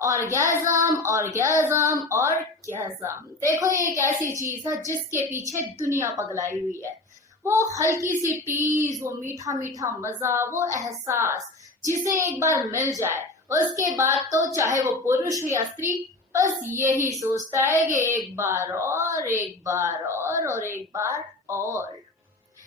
Orgasm orgasm orgasm, देखो ये एक ऐसी चीज है जिसके पीछे दुनिया पगलाई हुई है। वो हल्की सी टीज, वो मीठा मीठा मजा, वो एहसास जिसे एक बार मिल जाए उसके बाद तो चाहे वो पुरुष हो या स्त्री, बस यही सोचता है कि एक बार और एक बार और एक बार और।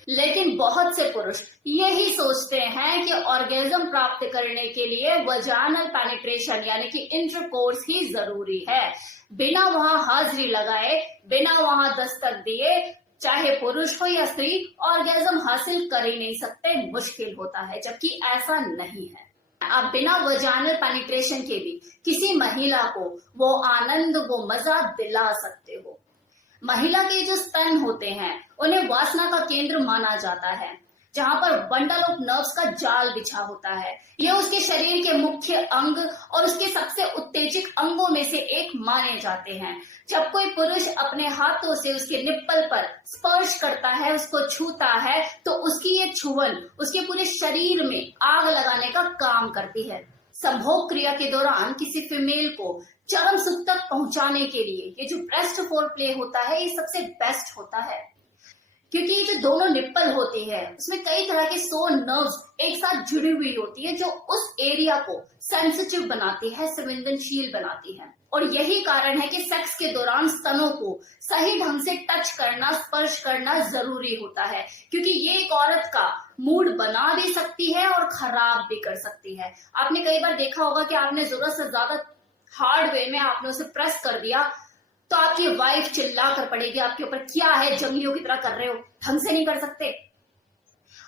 लेकिन बहुत से पुरुष यही सोचते हैं कि ऑर्गेजम प्राप्त करने के लिए वजाइनल पेनिट्रेशन यानी कि इंटरकोर्स ही जरूरी है। बिना वहां हाजिरी लगाए, बिना वहां दस्तक दिए, चाहे पुरुष हो या स्त्री, ऑर्गेजम हासिल कर ही नहीं सकते, मुश्किल होता है। जबकि ऐसा नहीं है। आप बिना वजाइनल पेनिट्रेशन के भी किसी महिला को वो आनंद, वो मजा दिला सकते हो। महिला के जो स्तन होते हैं उन्हें वासना का केंद्र माना जाता है, जहां पर बंडल ऑफ नर्व्स का जाल बिछा होता है। यह उसके शरीर के मुख्य अंग और उसके सबसे उत्तेजक अंगों में से एक माने जाते हैं। जब कोई पुरुष अपने हाथों से उसके निप्पल पर स्पर्श करता है, उसको छूता है, तो उसकी ये छुअन उसके पूरे शरीर में आग लगाने का काम करती है। संभोग क्रिया के दौरान किसी फीमेल को चरम सुख तक पहुंचाने के लिए ये जो ब्रेस्ट फोर प्ले होता है, ये सबसे बेस्ट होता है। क्योंकि ये जो दोनों निप्पल होती है उसमें कई तरह के सो नर्व्स एक साथ जुड़ी हुई होती है, जो उस एरिया को सेंसिटिव बनाती है, संवेदनशील बनाती है। और यही कारण है कि सेक्स के दौरान स्तनों को सही ढंग से टच करना, स्पर्श करना जरूरी होता है, क्योंकि ये एक औरत का मूड बना भी सकती है और खराब भी कर सकती है। आपने कई बार देखा होगा कि आपने जरूरत से ज्यादा हार्ड वे में आपने उसे प्रेस कर दिया तो आपकी वाइफ चिल्ला कर पड़ेगी आपके ऊपर, क्या है जंगलियों की तरह कर रहे हो, ढंग से नहीं कर सकते।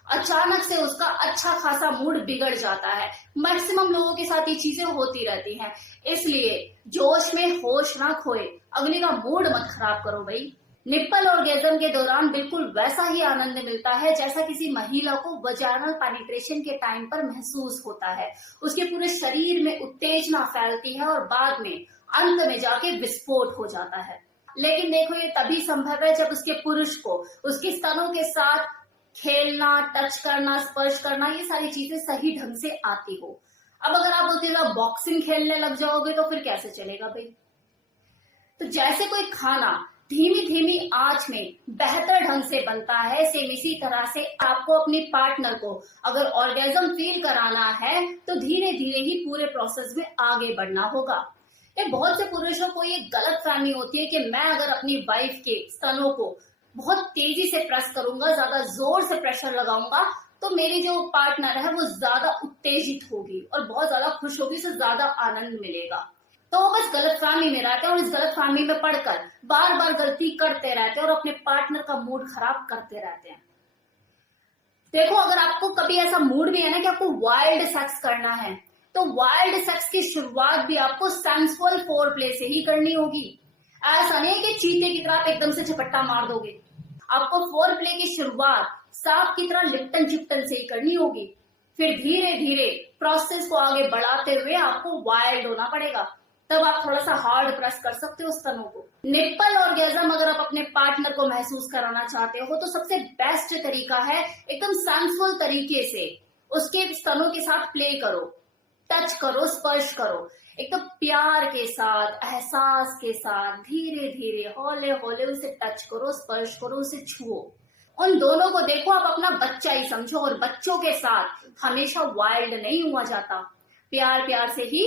अचानक से उसका अच्छा खासा मूड बिगड़ जाता है। मैक्सिमम लोगों के साथ ये चीजें होती रहती हैं। इसलिए जोश में होश ना खोए, अगले का मूड मत खराब करो भाई। निप्पल ऑर्गेजम के दौरान बिल्कुल वैसा ही आनंद मिलता है जैसा किसी महिला को वजाइनल पेनिट्रेशन के टाइम पर महसूस होता है। उसके पूरे शरीर में उत्तेजना फैलती है और बाद में अंत में जाके विस्फोट हो जाता है। लेकिन देखो, ये तभी संभव है जब उसके पुरुष को उसके स्तनों के साथ खेलना, टच करना, स्पर्श करना, ये सारी चीजें सही ढंग से आती हो। अब अगर आप उसके साथ बॉक्सिंग खेलने लग जाओगे तो फिर कैसे चलेगा भाई। तो जैसे कोई खाना धीमी धीमी आंच में बेहतर ढंग से बनता है, सेम इसी तरह से आपको अपने पार्टनर को अगर ऑर्गेजम फील कराना है तो धीरे धीरे ही पूरे प्रोसेस में आगे बढ़ना होगा। ये बहुत से पुरुषों को ये गलत फहमी होती है कि मैं अगर अपनी वाइफ के स्तनों को बहुत तेजी से प्रेस करूंगा, ज्यादा जोर से प्रेशर लगाऊंगा, तो मेरी जो पार्टनर है वो ज्यादा उत्तेजित होगी और बहुत ज्यादा खुश होगी, उसे ज्यादा आनंद मिलेगा। तो वो बस गलतफहमी में रहते हैं और इस गलतफहमी में पड़कर बार बार गलती करते रहते हैं और अपने पार्टनर का मूड खराब करते रहते हैं। देखो, अगर आपको कभी ऐसा मूड भी है ना कि आपको वाइल्ड सेक्स करना है, तो वाइल्ड सेक्स की शुरुआत भी आपको सेंसुअल फोर प्ले से ही करनी होगी। ऐसा नहीं कि चीते की तरह आप एकदम से झपट्टा मार दोगे। आपको फोर प्ले की शुरुआत सांप की तरह लिपटन चिपटन से ही करनी होगी। फिर धीरे धीरे प्रोसेस को आगे बढ़ाते हुए आपको वाइल्ड होना पड़ेगा, तब आप थोड़ा सा हार्ड प्रेस कर सकते हो स्तनों को। निप्पल ऑर्गेजम अगर आप अपने पार्टनर को महसूस कराना चाहते हो तो सबसे बेस्ट तरीका है एकदम सेंसुअल तरीके से उसके स्तनों के साथ प्ले करो, टच करो, स्पर्श करो, एकदम प्यार के साथ, एहसास के साथ, धीरे धीरे हौले हौले उसे टच करो, स्पर्श करो, उसे छुओ। उन दोनों को देखो आप अपना बच्चा ही समझो, और बच्चों के साथ हमेशा वाइल्ड नहीं हुआ जाता, प्यार प्यार से ही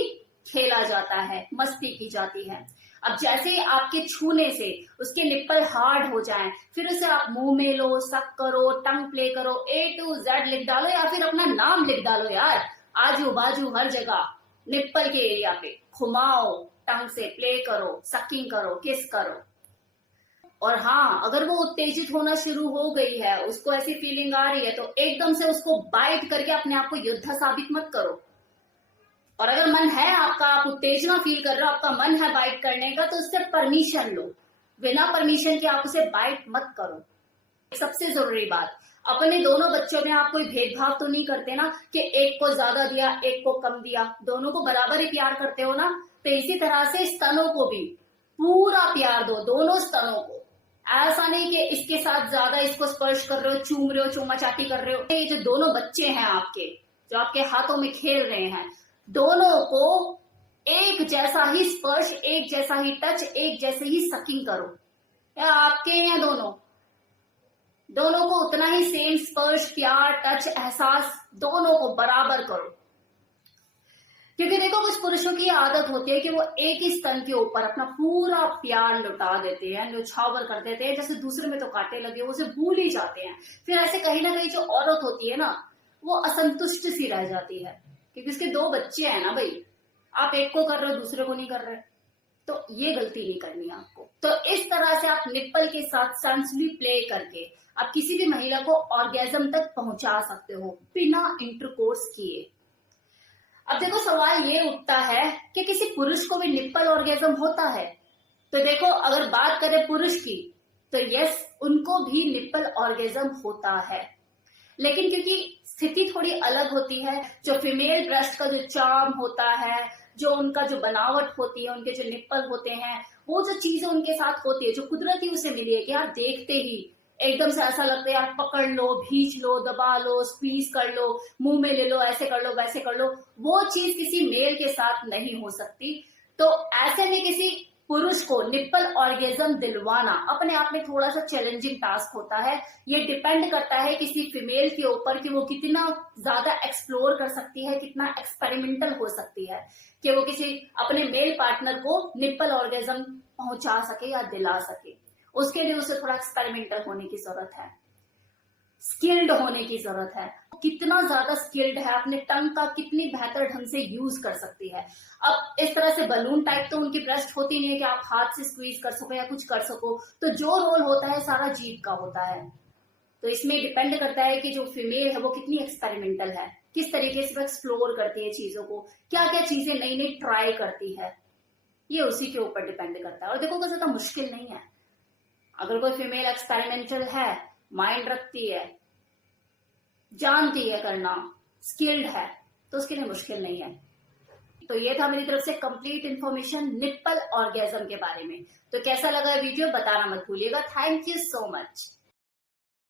खेला जाता है, मस्ती की जाती है। अब जैसे आपके छूने से उसके निप्पल हार्ड हो जाएं, फिर उसे आप मुंह में लो, सक करो, टंग प्ले करो, A to Z लिख डालो या फिर अपना नाम लिख डालो यार, आजू बाजू हर जगह निप्पल के एरिया पे घुमाओ, टंग से प्ले करो, सकिंग करो, किस करो। और हाँ, अगर वो उत्तेजित होना शुरू हो गई है, उसको ऐसी फीलिंग आ रही है, तो एकदम से उसको बाइट करके अपने आप को योद्धा साबित मत करो। और अगर मन है आपका, आप उत्तेजना फील कर रहे हो, आपका मन है बाइट करने का, तो उससे परमिशन लो। बिना परमिशन के आप उसे बाइट मत करो। सबसे जरूरी बात, अपने दोनों बच्चों में आप कोई भेदभाव तो नहीं करते ना कि एक को ज्यादा दिया, एक को कम दिया, दोनों को बराबर ही प्यार करते हो ना। तो इसी तरह से स्तनों को भी पूरा प्यार दो, दोनों स्तनों को। ऐसा नहीं कि इसके साथ ज्यादा इसको स्पर्श कर रहे हो, चूम रहे हो, चूमा चाटी कर रहे हो। ये जो दोनों बच्चे हैं आपके, जो आपके हाथों में खेल रहे हैं, दोनों को एक जैसा ही स्पर्श, एक जैसा ही टच, एक जैसे ही सकिंग करो, या आपके या दोनों को उतना ही सेम स्पर्श, प्यार, टच, एहसास दोनों को बराबर करो। क्योंकि देखो कुछ पुरुषों की आदत होती है कि वो एक ही स्तन के ऊपर अपना पूरा प्यार लुटा देते हैं, न्यौछावर कर देते हैं, जैसे दूसरे में तो कांटे लगे, वो उसे भूल ही जाते हैं। फिर ऐसे कहीं ना कहीं जो औरत होती है ना, वो असंतुष्ट सी रह जाती है, क्योंकि उसके 2 बच्चे हैं ना भाई, आप एक को कर रहे हो, दूसरे को नहीं कर रहे। तो ये गलती नहीं करनी है आपको। तो इस तरह से आप निप्पल के साथ सेंसुअली प्ले करके आप किसी भी महिला को ऑर्गेजम तक पहुंचा सकते हो बिना इंटरकोर्स किए। अब देखो सवाल ये उठता है कि किसी पुरुष को भी निप्पल ऑर्गेजम होता है? तो देखो अगर बात करें पुरुष की, तो यस, उनको भी निप्पल ऑर्गेजम होता है, लेकिन क्योंकि स्थिति थोड़ी अलग होती है, जो फीमेल ब्रेस्ट का जो चार्म होता है, जो उनका जो बनावट होती है, उनके जो निप्पल होते हैं, वो जो चीजें उनके साथ होती है, जो कुदरती उसे मिली है कि यार देखते ही एकदम से ऐसा लगता है यार पकड़ लो, भींच लो, दबा लो, स्क्वीज कर लो, मुंह में ले लो, ऐसे कर लो, वैसे कर लो, वो चीज किसी मेल के साथ नहीं हो सकती। तो ऐसे में किसी पुरुष को निप्पल ऑर्गेजम दिलवाना अपने आप में थोड़ा सा चैलेंजिंग टास्क होता है। ये डिपेंड करता है किसी फीमेल के ऊपर कि वो कितना ज्यादा एक्सप्लोर कर सकती है, कितना एक्सपेरिमेंटल हो सकती है कि वो किसी अपने मेल पार्टनर को निप्पल ऑर्गेजम पहुंचा सके या दिला सके। उसके लिए उसे थोड़ा एक्सपेरिमेंटल होने की जरूरत है, स्किल्ड होने की जरूरत है। कितना ज्यादा स्किल्ड है, अपने टंग का कितनी बेहतर ढंग से यूज कर सकती है। अब इस तरह से बलून टाइप तो उनकी ब्रेस्ट होती नहीं है कि आप हाथ से स्क्वीज कर सको या कुछ कर सको, तो जो रोल होता है सारा जीभ का होता है। तो इसमें डिपेंड करता है कि जो फीमेल है वो कितनी एक्सपेरिमेंटल है, किस तरीके से वो एक्सप्लोर करती है चीजों को, क्या क्या चीजें नई नई ट्राई करती है, ये उसी के ऊपर डिपेंड करता है। और देखो कुछ ज्यादा मुश्किल नहीं है। अगर कोई फीमेल एक्सपेरिमेंटल है, माइंड रखती है, जानती है करना, स्किल्ड है, तो उसके लिए मुश्किल नहीं है। तो ये था मेरी तरफ से कंप्लीट इन्फॉर्मेशन निप्पल ऑर्गेजम के बारे में। तो कैसा लगा वीडियो बताना मत भूलिएगा। Thank you so much.